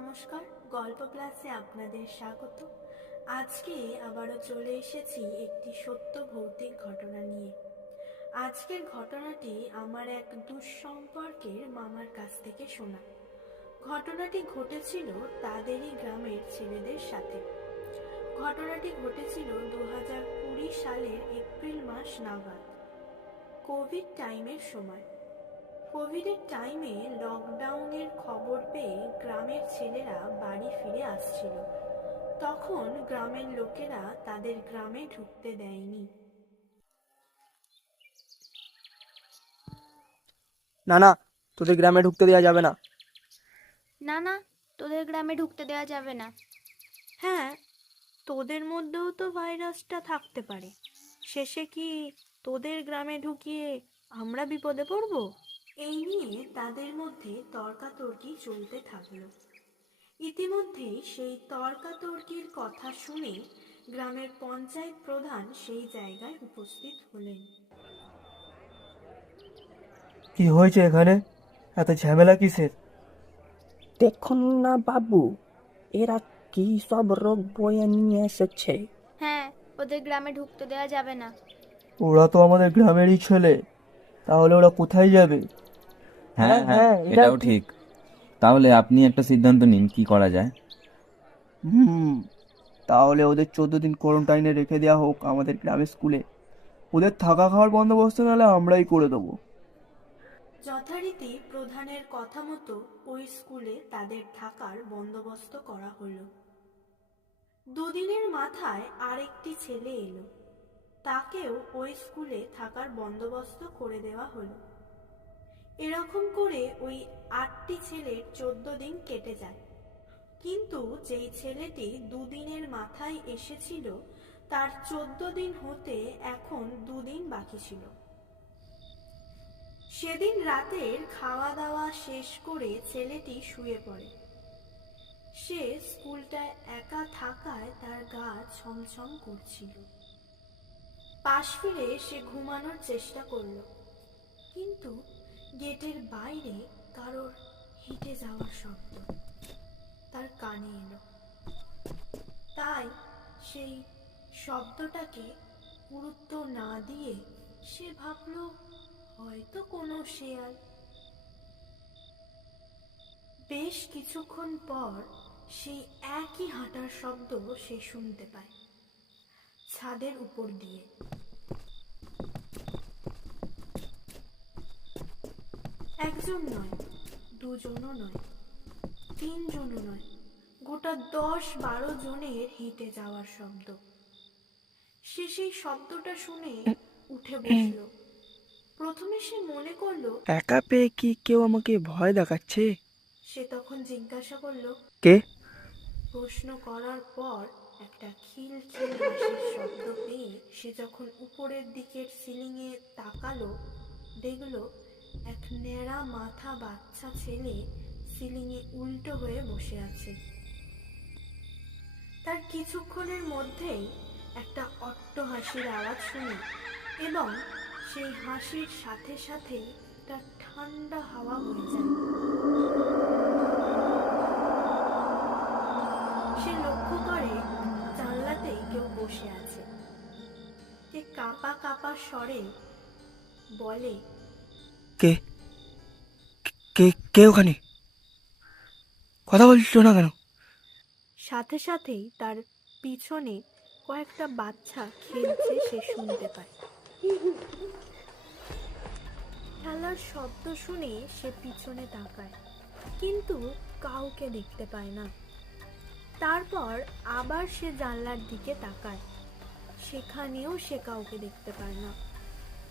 নমস্কার, গল্প ক্লাসে আপনাদের স্বাগত। আজকে আবারও চলে এসেছি একটি সত্য ভৌতিক ঘটনা নিয়ে। আজকের ঘটনাটি আমার এক দুঃসম্পর্কের মামার কাছ থেকে শোনা। ঘটনাটি ঘটেছিল তাদেরই গ্রামের ছেলেদের সাথে। ঘটনাটি ঘটেছিল দু হাজার কুড়ি সালের এপ্রিল মাস নাগাদ, কোভিড টাইমের সময়। কোভিডের টাইমে লকডাউনের খবর পেয়ে গ্রামের ছেলেরা বাড়ি ফিরে আসছিল। তখন গ্রামের লোকেরা তাদের গ্রামে ঢুকতে দেয়নি। না না তোদের গ্রামে ঢুকতে দেওয়া যাবে না। না না তোদের গ্রামে ঢুকতে দেওয়া যাবে না। হ্যাঁ তোদের মধ্যেও তো ভাইরাসটা থাকতে পারে। শেষে কি তোদের গ্রামে ঢুকিয়ে আমরা বিপদে পড়ব? এই নিয়ে তাদের মধ্যে তর্কাতর্কি চলতে থাকল। ইতিমধ্যেই সেই তর্কাতর্কির কথা শুনে গ্রামের পঞ্চায়েত প্রধান সেই জায়গায় উপস্থিত হলেন। কি হয়েছে এখানে? এত ঝামেলা কিসের? দেখুন না বাবু এরা কি সব রোগ বয়ে নিয়ে এসেছে? হ্যাঁ ওদের গ্রামে ঢুকতে দেওয়া যাবে না। ওরা তো আমাদের গ্রামেরই ছেলে। তাহলে ওরা কোথায় যাবে? হ্যাঁ হ্যাঁ এটাও ঠিক। তাহলে আপনি একটা সিদ্ধান্ত নিন কি করা যায়? হুম তাহলে ওদের চোদ্দ দিন কোয়ারেন্টাইনে রেখে দেওয়া হোক আমাদের গ্রামের স্কুলে। ওদের থাকা খাওয়ার বন্দোবস্ত নাহলে আমরাই করে দেবো। যথারীতি প্রধানের কথা মতো ওই স্কুলে তাদের থাকার বন্দোবস্ত করা হলো। দুদিনের মাথায় আরেকটি ছেলে এলো। তাকেও ওই স্কুলে থাকার বন্দোবস্ত করে দেওয়া হলো। এরকম করে ওই আটটি ছেলের চোদ্দ দিন কেটে যায়। কিন্তু যেই ছেলেটি দুদিনের মাথায় এসেছিল, তার চোদ্দ দিন হতে এখন দুদিন বাকি ছিল। সেদিন রাতের খাওয়া দাওয়া শেষ করে ছেলেটি শুয়ে পড়ে। সে স্কুলটায় একা থাকায় তার গা ছমছম করছিল। পাশ ফিরে সে ঘুমানোর চেষ্টা করল, কিন্তু গেটের বাইরে কারোর হেঁটে যাওয়ার শব্দ। তার কানে এলো। তাই সেই শব্দটাকে গুরুত্ব না দিয়ে সে ভাবলো, হয়তো কোনো শেয়াল। বেশ কিছুক্ষণ পর সেই একই হাঁটার শব্দ সে শুনতে পায়। ছাদের উপর দিয়ে। একজন নয় দুজনও নয় তিনজনও নয় গোটা দশ বারো জনের হেঁটে যাওয়ার শব্দ। সে সেই শব্দটা শুনে উঠে বসল। প্রথমে সে মনে করল একা পেয়ে কি কেউ আমাকে ভয় দেখাচ্ছে? সে তখন জিজ্ঞাসা করল কে? প্রশ্ন করার পর একটা খিল খিল হাসির শব্দ পেয়ে সে যখন উপরের দিকের সিলিংয়ে তাকালো দেখল এক ন্যাড়া মাথা বাচ্চা ছেলে সিলিংয়ে উল্টো হয়ে বসে আছে। তার কিছুক্ষণের মধ্যেই একটা অট্ট হাসির আওয়াজ শুনে এবং সেই হাসির সাথে সাথে একটা ঠান্ডা হাওয়া বয়ে যায়। সে লক্ষ্য করে জানলাতেই কেউ বসে আছে। কে কাপা কাপা স্বরে বলে কে কে কে ওখানে? কথা বলছো না কেন? সাথে সাথেই তার পিছনে কয়েকটা বাচ্চা খেলছে সে শুনতে পায়। খেলার শব্দ শুনে সে পিছনে তাকায়, কিন্তু কাউকে দেখতে পায় না। তারপর আবার সে জানলার দিকে তাকায়, সেখানেও সে কাউকে দেখতে পায় না।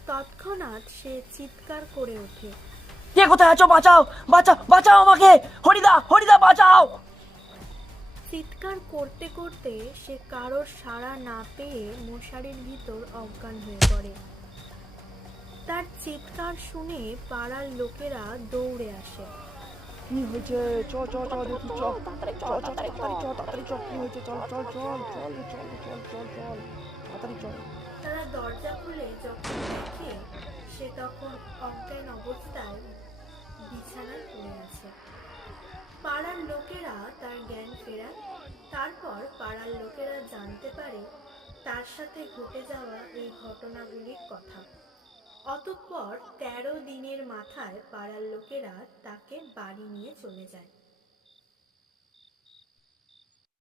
তৎক্ষণাৎ সে চিৎকার করে ওঠে কে কোথায় আছো বাঁচাও বাঁচাও বাঁচাও আমাকে হরিদা হরিদা বাঁচাও চিৎকার করতে করতে সে কারোর সাড়া না পেয়ে মশারির ভিতর অজ্ঞান হয়ে পড়ে তার চিৎকার শুনে পাড়ার লোকেরা দৌড়ে আসে কি হয়েছে চ চ চ দেখি চ চ চ তাড়াতাড়ি চ তাড়াতাড়ি চ কি হয়েছে চল চল চল চল চল চল চল চল তাড়াতাড়ি চল তারা দরজা খুলে যখন দেখে, সে তখন অজ্ঞান অবস্থায় বিছানায় পড়ে আছে। পাড়ার লোকেরা তার জ্ঞান ফেরায়, তারপর পাড়ার লোকেরা জানতে পারে তার সাথে ঘটে যাওয়া এই ঘটনাগুলির কথা। অতঃপর তেরো দিনের মাথায় পাড়ার লোকেরা তাকে বাড়ি নিয়ে চলে যায়।